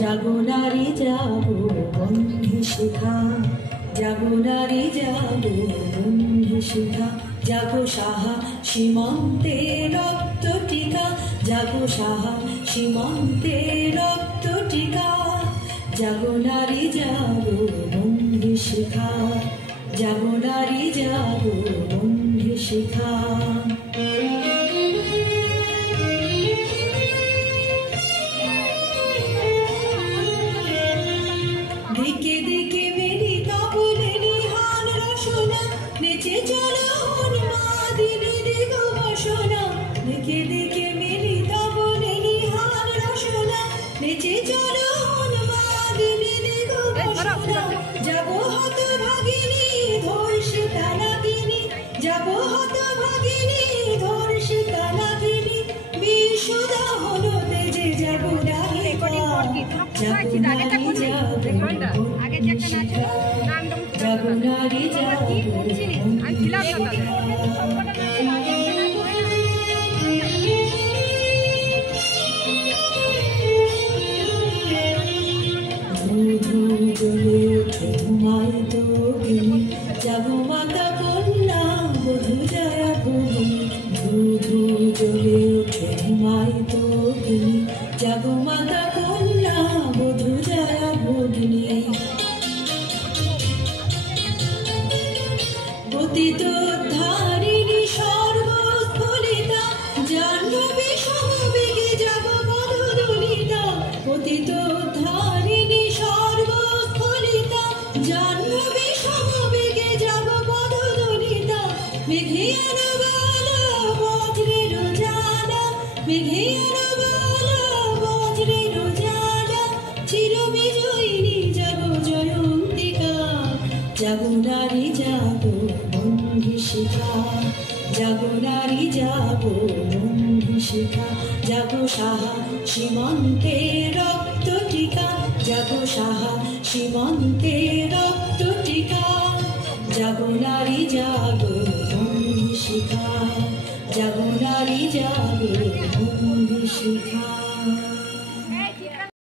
জাগো নারী জাগো বন্ধু শিখা, জাগো নারী জাগো বন্ধু শিখা, জাগো সাহা সীমান্তে রক্ত টিকা, জাগো সাহা সীমান্তে রক্ত টিকা, জাগো নারী জাগো বন্ধু শিখা, জাগো নারী জাগো বন্ধু শিখা। দিকে দিকে মেরিকা বলে নিহান রসনা, নেচে চলো উন্মাদিনীর গো বাসনা, দিকে দিকে মেরিকা বলে নিহান রসনা, নেচে চলো উন্মাদিনীর গো বাসনা, যাবো হত ভাগিনী ধর্ষিতা নাগিনী, যাবো হত ভাগিনী ধর্ষিতা নাগিনী, বিশুদা হলো তেজে যাবো নাহিকা, যাবো নারী জাগো নারী জাগো ধূ জ্বলে ওঠে ঘুমায় যোগিনী, জাগো মাতা কন্যা বধূ জয়া ভগিনী, ধূ জ্বলে ওঠে ঘুমায় যোগিনী, জাগো মাতা কন্যা বধূ জয়া ভগিনী। পতিত ধারিণী সর্বস্ফলিতা, জাহ্নবী সমবেগে যাব পদদলিতা, পতিত ধারিণী সর্বস্ফলিতা, জাহ্নবী সমবেগে যাব পদদলিতা, মেঘিয়ান বালা বজ্রের জ্বালা, মেঘিয়ান বালা বজ্রের জ্বালা, চিরবিজয়িনী যাব জয়ন্তিকা, জাগো নারী জাগো বন্ধু শিখা, জাগো নারী জাগো বন্ধু শিখা, জাগো সাহা সীমান্তে রক্ত টিকা, জাগো সাহা সীমান্তে রক্ত টিকা, জাগো নারী জাগো বন্ধু শিখা, জাগো নারী জাগো বন্ধু শিখা।